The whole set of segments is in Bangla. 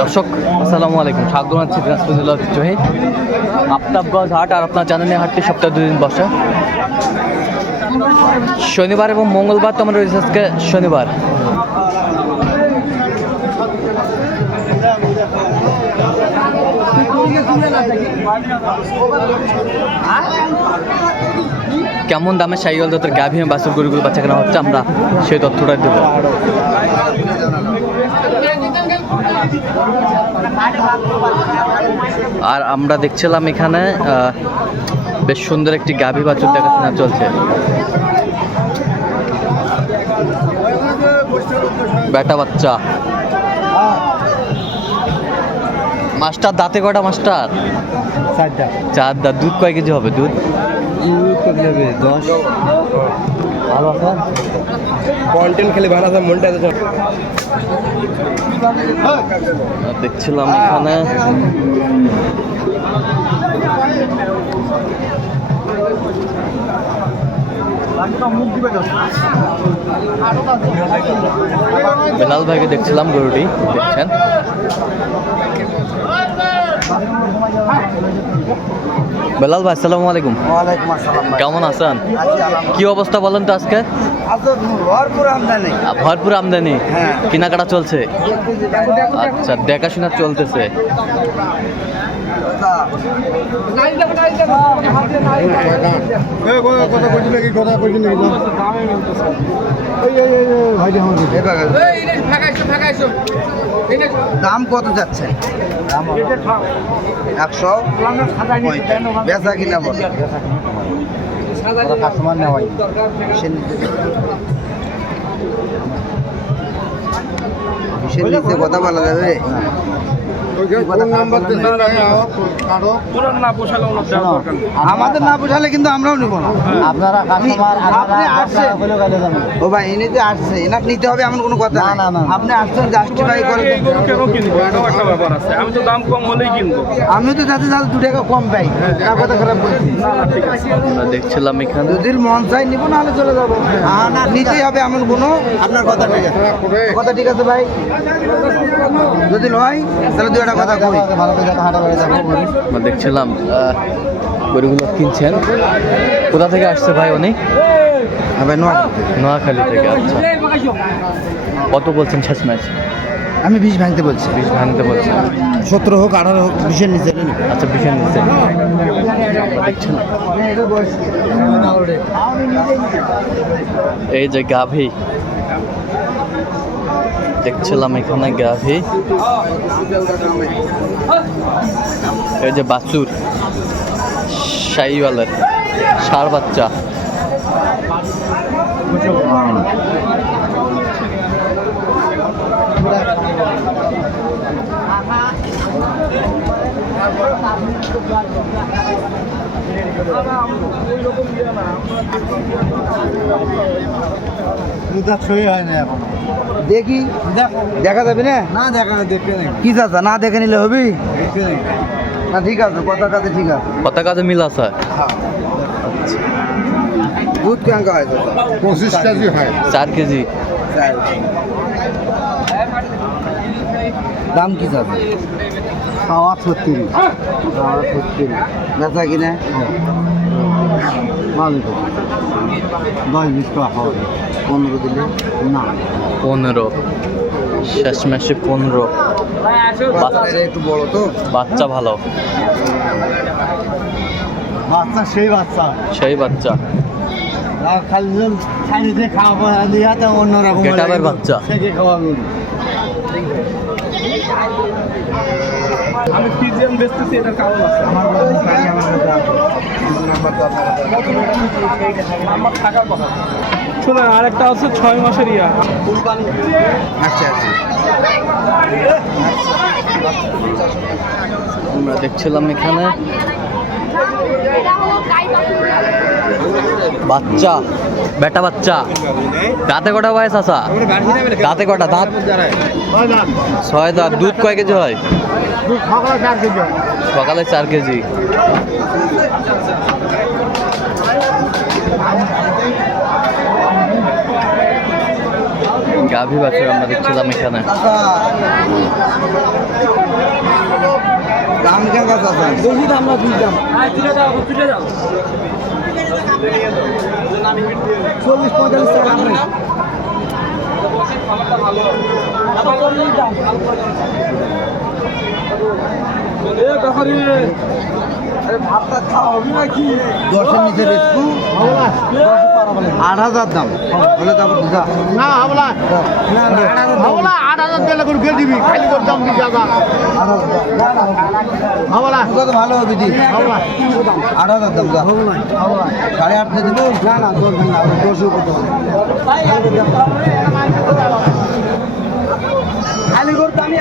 দর্শক, আসসালামু আলাইকুম। স্বাগত জানাচ্ছি দিনাজপুর ঐতিহ্যবাহী আফতাবগঞ্জ হাট আর আপনার জানেন হাটটি সপ্তাহে দুদিন বসে। শনিবার এবং মঙ্গলবার তো আমরা রয়েছে আজকে শনিবার। কেমন দামে সাইকেল জাতের গাভী এবং বাছুর গরুগুলো বাচ্চা কেনা হচ্ছে আমরা সেই তথ্যটা দেবো। আর আমরা দেখছিলাম এখানে আহ, বেশ সুন্দর একটি গাভী বাছুর দেখাশোনা চলছে। বেটা বাচ্চা। মাস্টার দাঁতে কটা মাস্টার? চার দাঁত দুধ কয় কেজি হবে? দুধ? দশ। ভালো আছে? কন্টেন্ট খেলে ভালো আছে মনটা দেখছিলাম এখানে। বেলাল ভাইকে দেখছিলাম গরুটি দেখছেন? বেলাল ভাই আসসালামু আলাইকুম। ওয়ালাইকুম আসসালাম ভাই। কেমন আছেন? কি অবস্থা বলেন তো আজকে? ভরপুর আমদানি। ভরপুর আমদানি। হ্যাঁ। কেনাকাটা চলছে? আচ্ছা দেখাশোনা চলতেছে। কথা নাকি কথা দাম কত যাচ্ছে? একশো বেচা কিনা বল। কাস্টমার নেওয়াই কথা বলা যাবে আমাদের না পোষালে কিন্তু আমরাও নিব না। আপনারা আপনি আসছেন। ও ভাই এনে যে আসছে এনাকে নিতে হবে এমন কোনো কথা না, না। আপনি আসছেন জাস্টিফাই করে কেন কিনবো? এটাও একটা ব্যাপার আছে। আমি তো দাম কম হলেই কিনবো। আমিও তো যাতে যাতে দু টাকা কম পাই। তার কথা খারাপ বলছি। আমরা দেখছিলাম এখানে। যদি মন চাই নিব না হলে চলে যাব। হ্যাঁ। না নিতেই হবে এমন কোনো আপনার কথা ঠিক আছে। কথা ঠিক আছে ভাই? যদি নয় তাহলে দু একটা কথা কই? ভালো করে হাঁটা বেড়ে যাব আমরা দেখছিলাম গরুগুলো কিনছেন। কোথা থেকে আসছে ভাই উনি? নোয়াখালী থেকে। আচ্ছা। কত বলছেন শেষ ম্যাচ? আমি বিষ ভাঙতে বলছি। বিশ ভাঙতে বলছি সতেরো হোক আঠারো হোক বিশের নিচে আচ্ছা বিশের নিচে। এই যে গাভী দেখছিলাম এখানে গাভী। এই যে বাছুর শাহিওয়ালের সার বাচ্চা। দেখি। দেখা যাবে না? না দেখা দেখতে কি চাচা না দেখে নিলে হবি? না ঠিক আছে কথা ঠিক আছে। কত কাজে মিল আছে। দুধ কেঙ্কা হয় পঁচিশ কেজি হয়। চার কেজি। দাম কি চাচা? খাওয়া ছত্রিশ খাওয়া ছত্রিশ বেচা কিনা? ভালো তো দশ বিশ টাকা খাওয়া পনেরো দিলে? না। পনেরো। শেষ মাসে পনেরো। একটু বড় তো? বাচ্চা ভালো। বাচ্চা সেই বাচ্চা। সেই বাচ্চা। তো অন্যরকম বাচ্চা। সেকে খাওয়াবো আমি পিজিএম বেচতেছি এটার কারণ আছে। আমার নাম্বার থাকার কথা। শোনেন আরেকটা হচ্ছে ছয় মাসের ইয়া। আচ্ছা আচ্ছা। আমরা দেখছিলাম এখানে। বাচ্চা বেটা বাচ্চা। দাঁতে কটা বয়স আসা দাঁতে কটা? দাঁত? ছয় দাঁত। দুধ কয় কেজি হয়? সকালে চার কেজি। গাভী বাছুর আমরা দেখছিলাম এখানে। দাম কেমন দাম না দুই দাম। চল্লিশ পঁয়তাল্লিশ টাকা দাম নেই দশের নিচে বেচবো আট হাজার দাম। বলে দুটা। না হাবলা। হাবলা আট হাজার দিলে করে গে দিবি খালি করে দাম দিবি আগা হাবলা। তো ভালো হবে দি হাবলা। আট হাজার দাম যা। সাড়ে আট দিয়ে দেবো? না না দশ দিন না দশও করতে হবে। খালি করতে আমি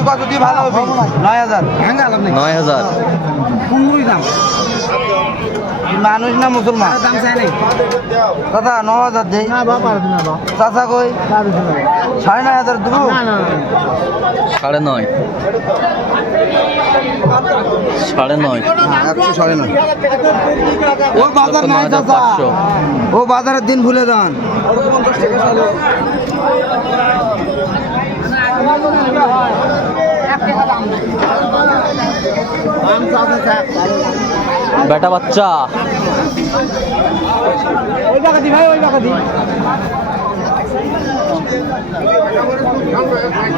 ওই কত দিয়ে ভালো হবে নয় হাজার। নয় হাজার। দাম। মানুষ না মুসলমান? দাম চাই নাই। দাদা ন হাজার দেই। চাচা কই? সাড়ে নয় হাজার দেবো? সাড়ে নয় সাড়ে নয়। একশো সাড়ে নয়। ও বাজার নাই চাচা। ও বাজারের দিন ভুলে যান। বেটা বাচ্চা। ওই টাকা দি ভাই ওই টাকা দি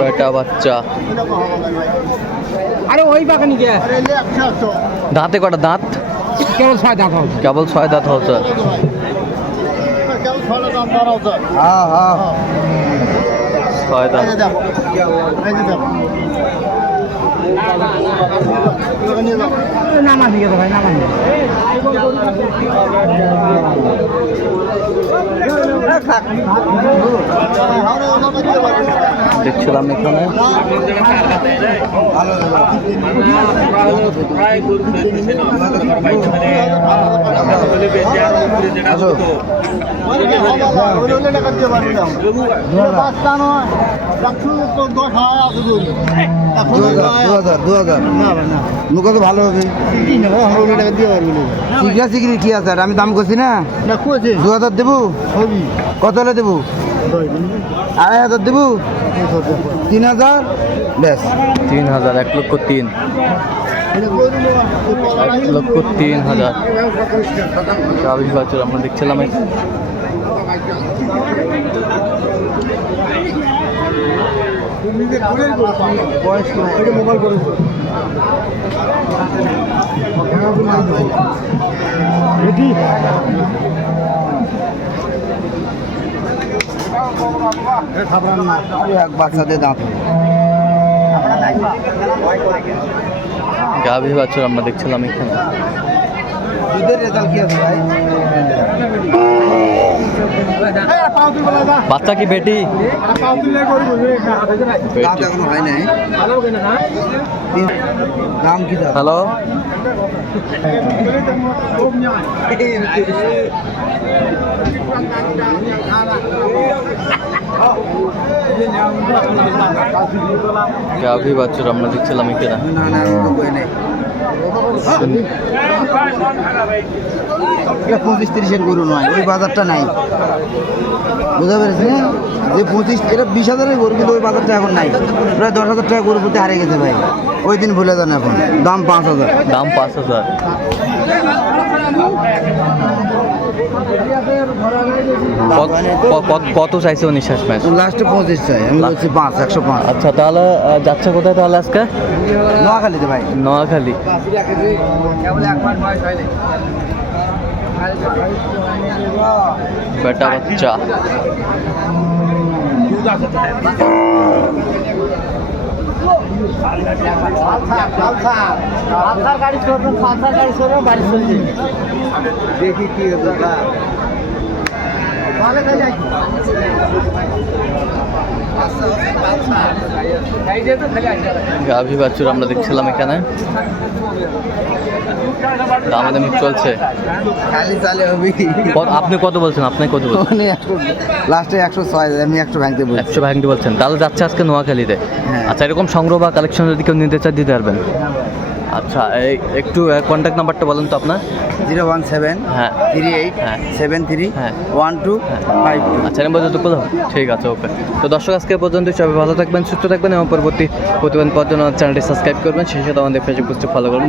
বেটা বাচ্চা। আরে ওই টাকা নিকে দাঁতে কটা দাঁত? কেবল ছয় টাকা হবে। কেবল ছয় দাঁত হচ্ছে হ্যাঁ হ্যাঁ। ছয় দাঁত। নামা দিকে তো ভাই নামা দিকে দেখছিলাম এখানে। ভালো হাজার দু হাজার নুকা ভালো হবে কি আছে? আমি দাম করছি না। দু হাজার দেবো? কত হলে দেবো? আড়াই হাজার দেবো? তিন হাজার? ব্যাস। তিন হাজার, এক লক্ষ তিন। এক লক্ষ তিন হাজার। গাভী বাছুর আমরা দেখছিলাম এখানে। এক বাচ্চাদের দাঁত। গাভী বাছুর আমরা দেখছিলাম এখানে। দুধের রেজাল্ট কি আছে ভাই? বাচ্চা কি বেটি হয় নাম কি হ্যালো গাভী বাছুর আমরা দেখছিলাম এখানে না না এখনও কই নাই এটা পঁচিশ তিরিশের গরু নয় ওই বাজারটা নাই। বুঝতে পেরেছি যে পঁচিশ এটা বিশ হাজারের গরু কিন্তু ওই বাজারটা এখন নাই। প্রায় দশ হাজার টাকা গরু প্রতি হারিয়ে গেছে ভাই। ওই দিন ভুলে যান এখন। দাম পাঁচ হাজার। দাম পাঁচ হাজার। কত- চাইছে উনি শেষ ম্যাচ? লাস্টে পঁচিশ চাই আমি বলছি পাঁচ একশো পাঁচ। আচ্ছা তাহলে যাচ্ছে কোথায় তাহলে আজকে? নোয়াখালীতে ভাই। নোয়াখালী। বেটা বাচ্চা গাড়ি চলবে পাঁচটার গাড়ি চলবে বাড়ি চলবে দেখি কি হবে ভালো কাজ আছে গাভী বাছুর আমরা দেখছিলাম এখানে। দামাদামি চলছে। আপনি কত বলছেন? আপনি কত বলছেন? লাস্টে একশো ছয় আমি একশো ভাঙতে বলছি। একশো ভাঙতে বলছেন। তাহলে যাচ্ছে আজকে নোয়াখালীতে। হ্যাঁ। আচ্ছা এরকম সংগ্রহ বা কালেকশন যদি কেউ নিতে চায় দিতে পারবেন। আচ্ছা এই একটু কন্ট্যাক্ট নাম্বারটা বলেন তো আপনার। জিরো ওয়ান সেভেন হ্যাঁ। থ্রি এইট হ্যাঁ। সেভেন থ্রি হ্যাঁ। One two five two. আচ্ছা এর মধ্যে তো কোথাও ঠিক আছে ওকে। তো দর্শক আজকে পর্যন্ত সবাই ভালো থাকবেন সুস্থ থাকবেন এবং পরবর্তী প্রতিবেদন জন্য চ্যানেলটি সাবস্ক্রাইব করবেন। সেই সাথে আমাদের ফেসবুক পেজটি ফলো করবেন